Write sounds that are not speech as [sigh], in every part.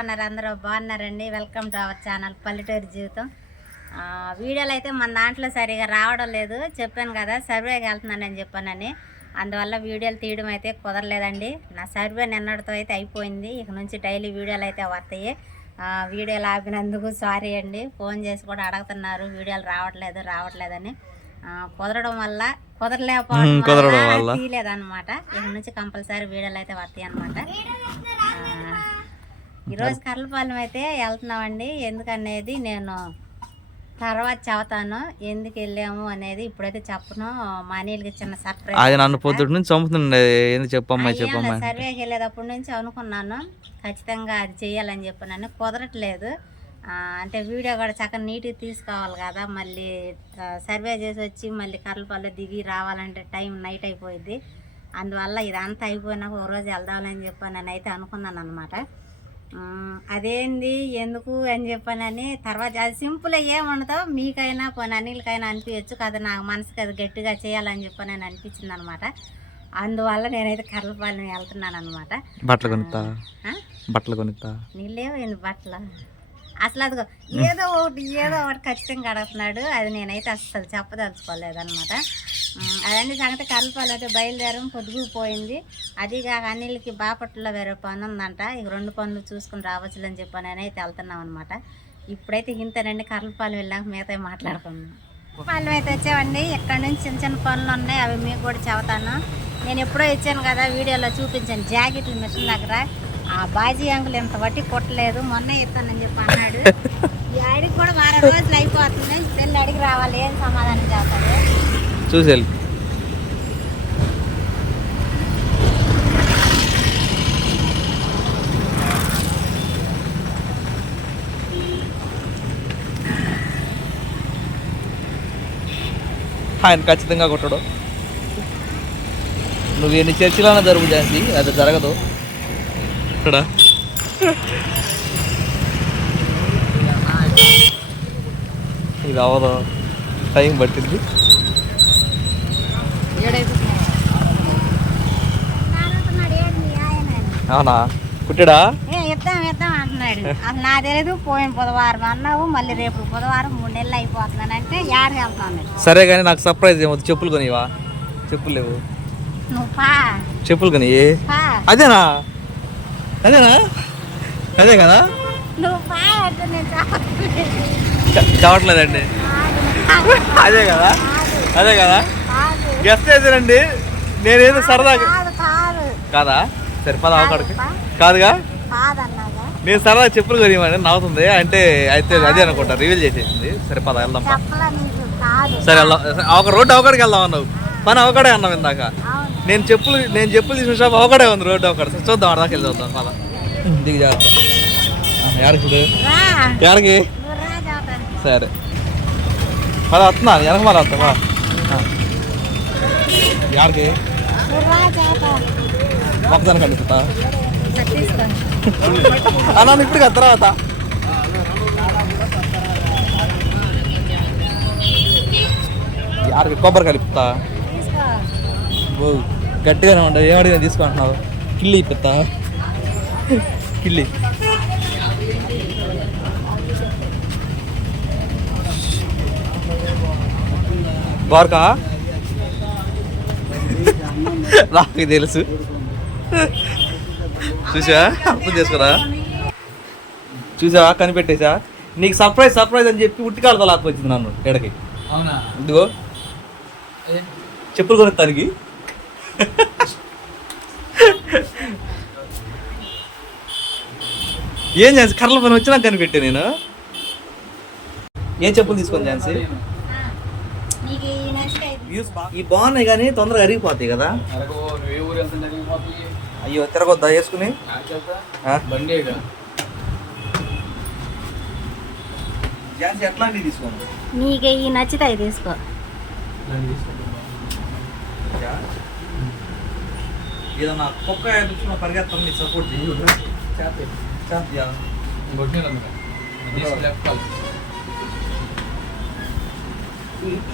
ఉన్నారు అందరూ? బాగున్నారండి. వెల్కమ్ టు అవర్ ఛానల్ పల్లెటూరు జీవితం. వీడియోలు అయితే మన దాంట్లో సరిగా రావడం లేదు. చెప్పాను కదా సర్వేకి వెళ్తున్నానని చెప్పానని. అందువల్ల వీడియోలు తీయడం అయితే కుదరలేదండి. నా సర్వే నిన్నటితో అయితే అయిపోయింది. ఇక నుంచి డైలీ వీడియోలు అయితే వస్తాయి. వీడియోలు ఆపినందుకు సారీ అండి. ఫోన్ చేసి కూడా అడుగుతున్నారు. వీడియోలు రావట్లేదు రావట్లేదని. కుదరడం వల్ల కుదరలేకపోవడం. తీయలేదన్నమాట. ఇక నుంచి కంపల్సరీ వీడియోలు అయితే వస్తాయి అనమాట ఈరోజు కర్లపాలెం అయితే వెళ్తున్నామండి. ఎందుకనేది నేను తర్వాత చెబుతాను. ఎందుకు వెళ్ళాము అనేది ఇప్పుడైతే చెప్పను. మా అనిల్కి చిన్న సర్ప్రైజ్ అది నన్ను పొద్దుటి నుంచి చంపుతుండే. ఏంది చెప్పమ్మా చెప్పమ్మా సర్వేకి వెళ్ళేటప్పటి నుంచి అనుకున్నాను. ఖచ్చితంగా అది చేయాలని చెప్పినాను కుదరట్లేదు. అంటే వీడియో కూడా చక్కగా నీట్గా తీసుకోవాలి కదా. మళ్ళీ సర్వే చేసి వచ్చి మళ్ళీ కర్లపల్లి దిగి రావాలంటే టైం నైట్ అయిపోయింది అందువల్ల ఇదంతా అయిపోయినాక ఒక రోజు వెళ్దామని చెప్పి నేను అయితే అనుకున్నాను అనమాట అదేంది? ఎందుకు అని చెప్పానని తర్వాత అది సింపుల్ ఏముండదో మీకైనా పోనీ అనిల్కైనా అనిపించచ్చు కదా నాకు మనసుకి అది గట్టిగా చేయాలని చెప్పి నేను అనిపించింది అనమాట అందువల్ల నేనైతే కర్లపాలెం వెళ్తున్నాను అనమాట బట్టలు కొనిస్తా బట్టలు కొనిస్తా నీళ్ళేమో ఏంది బట్టలు? అసలు అదిగో ఏదో ఒకటి ఏదో ఒకటి ఖచ్చితంగా అడుగుతున్నాడు. అది నేనైతే అసలు చెప్పదలుచుకోలేదు అనమాట అదండి సంగతి కలపాలంటే అయితే బయలుదేరం పొద్దుగు పోయింది. అది కాక అన్నిళ్ళకి బాపట్లలో వేరే పని ఉందంట. ఇక రెండు పనులు చూసుకుని రావచ్చులని చెప్పి నేనైతే వెళ్తున్నాం అనమాట ఇప్పుడైతే ఇంతనండి కర్లపాలెం వెళ్ళాక మిగతా మాట్లాడుకుందాం. కర్లపాలెం అయితే వచ్చామండి. ఇక్కడ నుంచి చిన్న చిన్న పనులు ఉన్నాయి అవి మీకు కూడా చెబుతాను. నేను ఎప్పుడో ఇచ్చాను కదా వీడియోలో చూపించాను. జాకెట్లు మిషన్ దగ్గర. ఆ బాజీ అంకుల్ ఇంత బట్టి కొట్టలేదు. మొన్న ఇస్తానని చెప్పి అన్నాడు. ఈ ఆడికి కూడా వారం రోజులు అయిపోతుంది. వెళ్ళి అడిగి రావాలి. ఏం సమాధానం చేస్తాడు చూసి వెళ్ళు. ఆయన ఖచ్చితంగా కొట్టడు. నువ్వు ఎన్ని చర్చిలోనే జరుగు జాన్సీ అది జరగదు. ఇక్కడ ఇది అవ్వదు టైం పట్టింది. అవునా? కుట్టాడా? ఏ ఇద్దాం ఇద్దాం అంటున్నాడు. అసలు నా తెలియదు పోయిన బుధవారం అన్నావు మళ్ళీ రేపు బుధవారం మూడు నెలలు అయిపోతున్నానంటే యాడికి వెళ్తాను. సరే కానీ నాకు సర్ప్రైజ్ ఏమవుతుంది చెప్పులు కొనివా చెప్పులు లేవు. నువ్వు పా. చెప్పులు కొని అదేనా? అదేనా? అదే కదా? నువ్వు పా అంటే నేను చవట్లేదండి. అదే కదా? అదే కదా? కాదు. గెస్ట్ చేశారండి. నేనేదో సరదాగా కాదు? కాదు కాదా సరే పద అవకాడకి కాదుగా నేను సరదా చెప్పులు కొనివ్వండి నవ్వుతుంది. అంటే అయితే అదే అనుకుంటా రివీల్ చేసేసింది. సరే పద వెళ్దాం సరే వెళ్దాం. ఒక రోడ్డు అవకాడికి వెళ్దాం అన్నావు. పని అవకాడే అన్నావు ఇందాక. అవును. నేను చెప్పులు నేను చెప్పులు తీసుకున్న షాప్ అవకాడే ఉంది రోడ్డు అవకాడ. సరే చూద్దాం అడదాకి వెళ్ళి చూద్దాం పద. దిగి జాగ్రత్త. చెబుతాను సరే. పద వస్తున్నా. వెనక మళ్ళీ వస్తా పద. మొక్కదానికి అడుగుతా అన్నా ఇప్పుడు కదా తర్వాత. యాడికి కొబ్బరి కలుపుతా. గట్టిగానే ఉండవు ఏం అడిగినా తీసుకుంటున్నావు కిల్లి ఇప్పిస్తా కిల్లి. బార్కా? [laughs] నాకు తెలుసు. చూసా అర్థం చేసుకోరా? చూసావా? కనిపెట్టేసా? నీకు సర్ప్రైజ్ సర్ప్రైజ్ అని చెప్పి ఉట్టికాళ్ళతో లాక్కొచ్చింది నన్ను ఎడకి. అవునా? ఇదిగో. చెప్పులు కొనిస్తానికి ఏం ఛాన్సీ? కర్రల పని వచ్చినా కనిపెట్టే నేను. ఏం చెప్పులు తీసుకొని ఛాన్సీ? నెక్స్ట్ ఈ బాగున్నాయి కానీ తొందరగా అరిగిపోతాయి కదా. అయ్యో తిరగొద్దా వేసుకుని? ఝాన్సీ ఎట్లాంటివి తీసుకోండి నీకు ఈ నచ్చితే తీసుకో. ఏదన్నా కుక్క పరిగెత్తాను నీకు సపోర్ట్ చేయ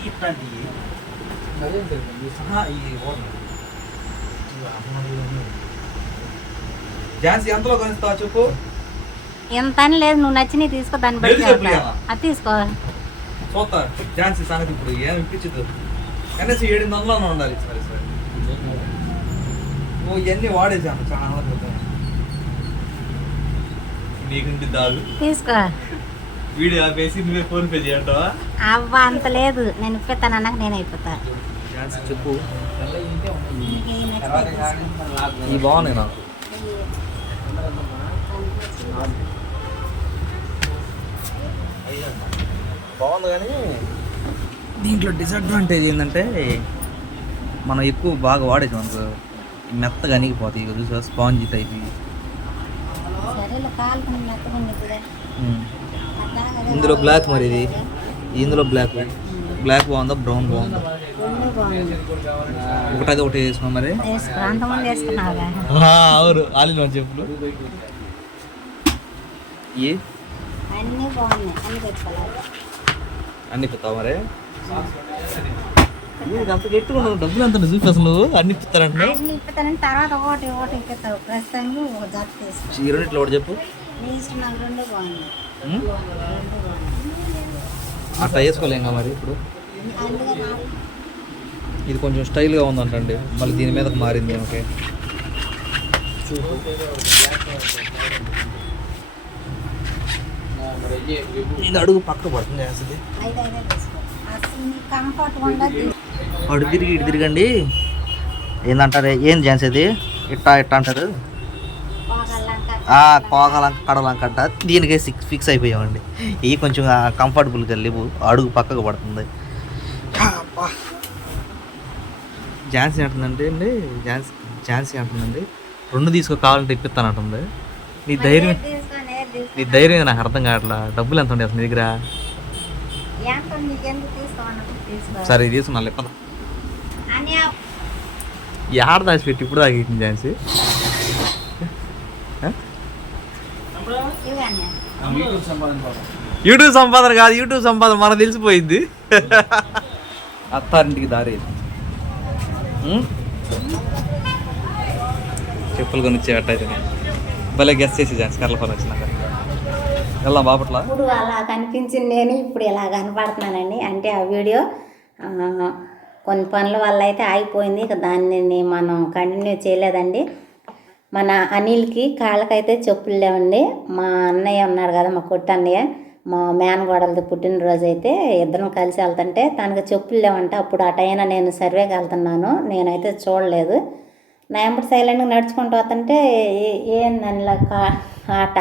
ఇట్లాంటివి. ఈ ఝాన్సీ ఎంతలో కొనిస్తావా చెప్పు? ఎంత అని లేదు నువ్వు నచ్చినవి తీసుకో దాన్ని బట్టి. అది తీసుకో. చూస్తా ఝాన్సీ సంగతి ఇప్పుడు ఏం ఇప్పించదు. కనీసం ఏడు వందలు ఉండాలి. సరే సరే. ఓ ఇవన్నీ వాడేసాను చాలా క్రితం. నీకుంటి దాదు తీసుకో. వీడియో ఆపేసి నువ్వే ఫోన్ పే చేయంటావా? అవ్వ అంత లేదు. నేను ఇప్పిస్తాను అన్నాక నేను అయిపోతా. చెప్పు. ఈ బాగున్నాయి నాకు. బాగుంది కానీ దీంట్లో డిసడ్వాంటేజ్ ఏంటంటే మనం ఎక్కువ బాగా వాడేసాం అనుకో ఈ మెత్తగా అనిగిపోతాయి చూసా స్పాంజీ టైప్ ఇందులో బ్లాక్ మరి ఇది? ఇందులో బ్లాక్ బ్లాక్ బాగుందా? బ్రౌన్ బాగుందా? బాగుంది ఒకటి అది ఒకటి వేసుకున్నాం మరి. అవును. ఆలిన చెప్పులు. ఏ అన్నీ బాగున్నాయి. అన్ని పెట్టుకోవాలి అన్ని మరి? వీడికి అంత గట్టిగా ఉండవు డబ్బులు ఎంత చూపి అసలు. అన్ని ఇప్పుతానని తర్వాత ఒకటి ఒకటి ప్రస్తుతానికి ఒక జత తీసుకో. ఈ రెండిట్లో ఒకటి చెప్పు. నీ ఇష్టం నాకు రెండు బాగున్నాయి. ఉం? రెండు బాగున్నాయి అట్లా వేసుకోలేం కదా మరి ఇప్పుడు? ఇది కొంచెం స్టైల్గా ఉందంటండి. మళ్ళీ దీని మీదకి మారింది ఓకే. ఇది అడుగు పక్క పడుతుంది అసలు ఐదు అడు తిరిగి ఇటు తిరగండి. ఏందంటారు? ఏం ఛాన్స్ ఇది ఇట్టా ఇట్టా అంటారు? ఆ, కోగలంక కడలంక దీనికే సిక్స్ ఫిక్స్ అయిపోయామండి. ఇవి కొంచెం కంఫర్టబుల్గా లేవు. అడుగు పక్కకు పడుతుంది. ఝాన్సీ అంటుందంటే అండి ఝాన్సీ ఝాన్సీ అంటుందండి రెండు తీసుకో కావాలంటే ఇప్పిస్తానంటుంది. నీ ధైర్యం నీ ధైర్యం నాకు అర్థం కావట్లా? డబ్బులు ఎంత ఉండే అసలు నీ దగ్గర? సరే ఇది తీసుకున్నా లేకపోతే అని ఆడ దాచిపెట్టి ఇప్పుడు తాగేసింది ఝాన్సీ. యూట్యూబ్ సంపాదన కాదు యూట్యూబ్ సంపాదన మనకు తెలిసిపోయింది. అత్తారింటికి దారి చెప్పులు కొనిచ్చే భలే గెస్ట్ చేసి ఛాన్స్ కర్ల వచ్చినాక. వెళ్దాం బాపట్ల? ఇప్పుడు అలా కనిపించింది నేను ఇప్పుడు ఇలా కనపడుతున్నానండి. అంటే ఆ వీడియో కొన్ని పనుల వల్ల అయితే ఆగిపోయింది. ఇక దాన్ని మనం కంటిన్యూ చేయలేదండి. మన అనిల్కి కాళ్ళకైతే చెప్పులు లేవండి. మా అన్నయ్య ఉన్నాడు కదా మా కొట్టు అన్నయ్య మా మేనగోడలది పుట్టినరోజు అయితే ఇద్దరం కలిసి వెళ్తుంటే తనకు చెప్పులు లేవంటే. అప్పుడు ఆ నేను సర్వేకి వెళ్తున్నాను. నేనైతే చూడలేదు. నా ఎంబడి సైలెంట్గా నడుచుకుంటూ వస్తుంటే ఏ- ఏందని ఇలా ఆట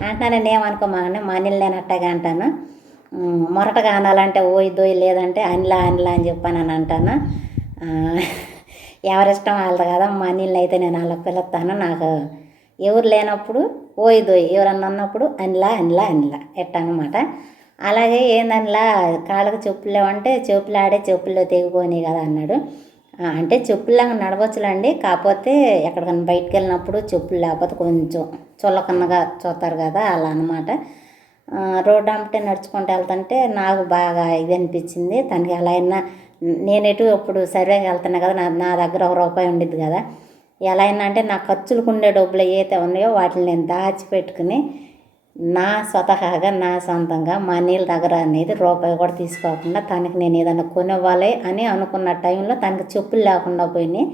ఆట అంటున్నానని మగనే మా అనిల్ నేను అట్టగా అంటాను? మొరటగా అనాలంటే ఓయ్ దోయ్ లేదంటే అనిలా అనిలా అని చెప్పాను అని అంటాను? ఎవరిష్టం వాళ్ళది కదా? మా అనిల్ని అయితే నేను అలా పిలుస్తాను నాకు ఎవరు లేనప్పుడు ఓయ్ దోయ్ ఎవరన్నా అన్నప్పుడు అనిలా అనిలా అనిలా ఎట్టనమాట అలాగే ఏందనిలా కాళ్ళకు చెప్పులు లేవంటే చెప్పులు ఆడే చెప్పుల్లో తెగిపోయినాయి కదా అన్నాడు. అంటే చెప్పుల్లాగా నడవచ్చులండి. కాకపోతే ఎక్కడికైనా బయటికి వెళ్ళినప్పుడు చెప్పులు లేకపోతే కొంచెం చుల్లకన్నగా చూస్తారు కదా అలా అనమాట రోడ్డు అమ్మటే నడుచుకుంటూ వెళ్తుంటే నాకు బాగా ఇది అనిపించింది. తనకి ఎలా అయినా నేను ఎటు ఇప్పుడు సర్వేకి వెళ్తున్నా కదా నా నా దగ్గర ఒక రూపాయి ఉండిద్ది కదా. ఎలా అయినా అంటే నా ఖర్చులకు ఉండే డబ్బులు ఏవైతే ఉన్నాయో వాటిని నేను దాచిపెట్టుకుని నా స్వతహాగా నా సొంతంగా మా నీళ్ళ దగ్గర అనేది రూపాయి కూడా తీసుకోకుండా తనకి నేను ఏదైనా కొనివ్వాలి అని అనుకున్న టైంలో తనకి చెప్పులు లేకుండా పోయినాయి.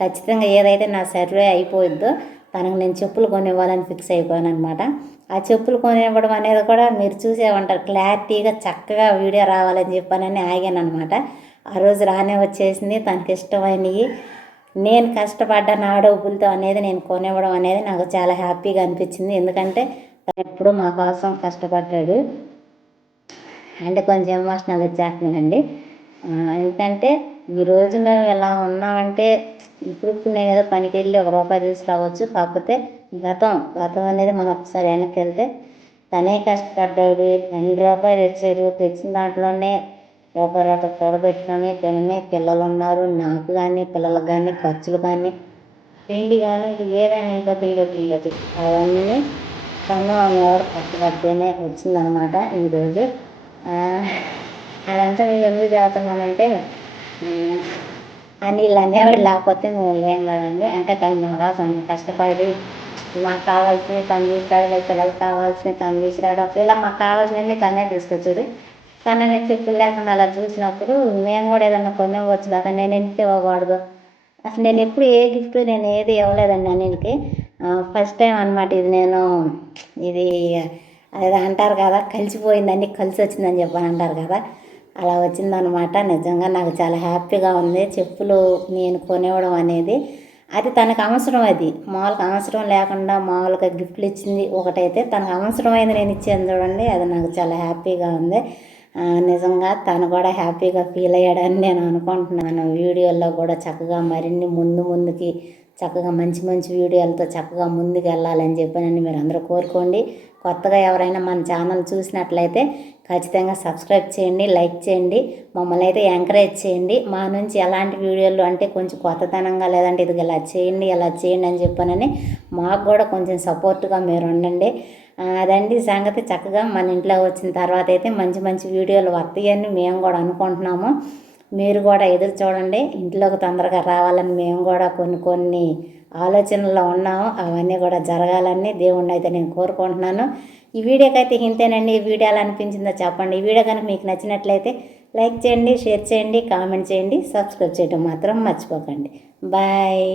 ఖచ్చితంగా ఏదైతే నా సర్వే అయిపోయిద్దో తనకు నేను చెప్పులు కొనివ్వాలని ఫిక్స్ అయిపోయాను అనమాట ఆ చెప్పులు కొనివ్వడం అనేది కూడా మీరు చూసే ఉంటారు క్లారిటీగా చక్కగా వీడియో రావాలని చెప్పానని ఆగాను అనమాట ఆ రోజు రానే వచ్చేసింది తనకి ఇష్టమైనవి. నేను కష్టపడ్డ నా డబ్బులతో అనేది నేను కొనివ్వడం అనేది నాకు చాలా హ్యాపీగా అనిపించింది. ఎందుకంటే ఎప్పుడూ మా కోసం కష్టపడ్డాడు. అంటే కొంచెం ఎమోషనల్ వచ్చేస్తుందండి ఎందుకంటే ఈ రోజు మేము ఎలా ఉన్నామంటే ఇప్పుడు ఇప్పుడు నేను ఏదో పనికి వెళ్ళి ఒక రూపాయి తీసుకురావచ్చు కాకపోతే గతం గతం అనేది మనం ఒకసారి వెనక్కి వెళ్తే తనే కష్టపడ్డాడు. రెండు రూపాయలు తెచ్చారు తెచ్చిన దాంట్లోనే రూపాయి రూపాయి కూడబెట్టుకొని తినమే పిల్లలు ఉన్నారు. నాకు కానీ పిల్లలకు కానీ ఖర్చులు కానీ తిండి కానీ ఏదైనా ఇంకా తిండి తిండదు అవన్నీ తను ఎవరు కష్టపడితేనే వచ్చిందనమాట ఈరోజు. అదంతా మేము ఎందుకు చేస్తున్నానంటే ఉమ్, అనిల్ అనేవాడు లేకపోతే మేము లేం కదండి. అంటే తను మా కోసం కష్టపడి మాకు కావాల్సిన తను తీసుకురాడు పిల్లలకు కావాల్సిన తను తీసుకురాడు. ఇలా మాకు కావాల్సినవి తనే తీసుకొచ్చేది తన నేను చెప్పులు అలా చూసినప్పుడు మేము కూడా ఏదైనా కొనివ్వచ్చు కదా నేను ఎందుకు ఇవ్వకూడదు? అసలు నేను ఎప్పుడు ఏ గిఫ్ట్ నేను ఏది ఇవ్వలేదండి అన్నింటికి. ఫస్ట్ టైం అనమాట ఇది నేను ఇది అదే అంటారు కదా కలిసిపోయిందండి కలిసి వచ్చిందని చెప్పని అంటారు కదా అలా వచ్చిందనమాట నిజంగా నాకు చాలా హ్యాపీగా ఉంది. చెప్పులు నేను కొనివ్వడం అనేది అది తనకు అవసరం అది. మామూలుగా అవసరం లేకుండా మామూలుగా గిఫ్ట్లు ఇచ్చింది ఒకటైతే తనకు అవసరమైంది నేను ఇచ్చాను చూడండి అది నాకు చాలా హ్యాపీగా ఉంది. నిజంగా తను కూడా హ్యాపీగా ఫీల్ అయ్యాడని నేను అనుకుంటున్నాను. వీడియోల్లో కూడా చక్కగా మరిన్ని ముందు ముందుకి చక్కగా మంచి మంచి వీడియోలతో చక్కగా ముందుకు వెళ్ళాలని చెప్పానని మీరు అందరూ కోరుకోండి. కొత్తగా ఎవరైనా మన ఛానల్ చూసినట్లయితే ఖచ్చితంగా సబ్స్క్రైబ్ చేయండి లైక్ చేయండి మమ్మల్ని అయితే ఎంకరేజ్ చేయండి. మా నుంచి ఎలాంటి వీడియోలు అంటే కొంచెం కొత్తదనంగా లేదంటే ఇది ఇలా చేయండి ఇలా చేయండి అని చెప్పానని మాకు కూడా కొంచెం సపోర్ట్గా మీరు ఉండండి. అదండి సంగతి. చక్కగా మన ఇంట్లో వచ్చిన తర్వాత అయితే మంచి మంచి వీడియోలు వస్తాయని మేము కూడా అనుకుంటున్నాము. మీరు కూడా ఎదురు చూడండి. ఇంట్లోకి తొందరగా రావాలని మేము కూడా కొన్ని కొన్ని ఆలోచనల్లో ఉన్నాము. అవన్నీ కూడా జరగాలని దేవుణ్ణి అయితే నేను కోరుకుంటున్నాను. ఈ వీడియోకి అయితే ఇంతేనండి. ఈ వీడియో ఎలా అనిపించిందో చెప్పండి. ఈ వీడియో కనుక మీకు నచ్చినట్లయితే లైక్ చేయండి షేర్ చేయండి కామెంట్ చేయండి సబ్స్క్రైబ్ చేయడం మాత్రం మర్చిపోకండి. బాయ్.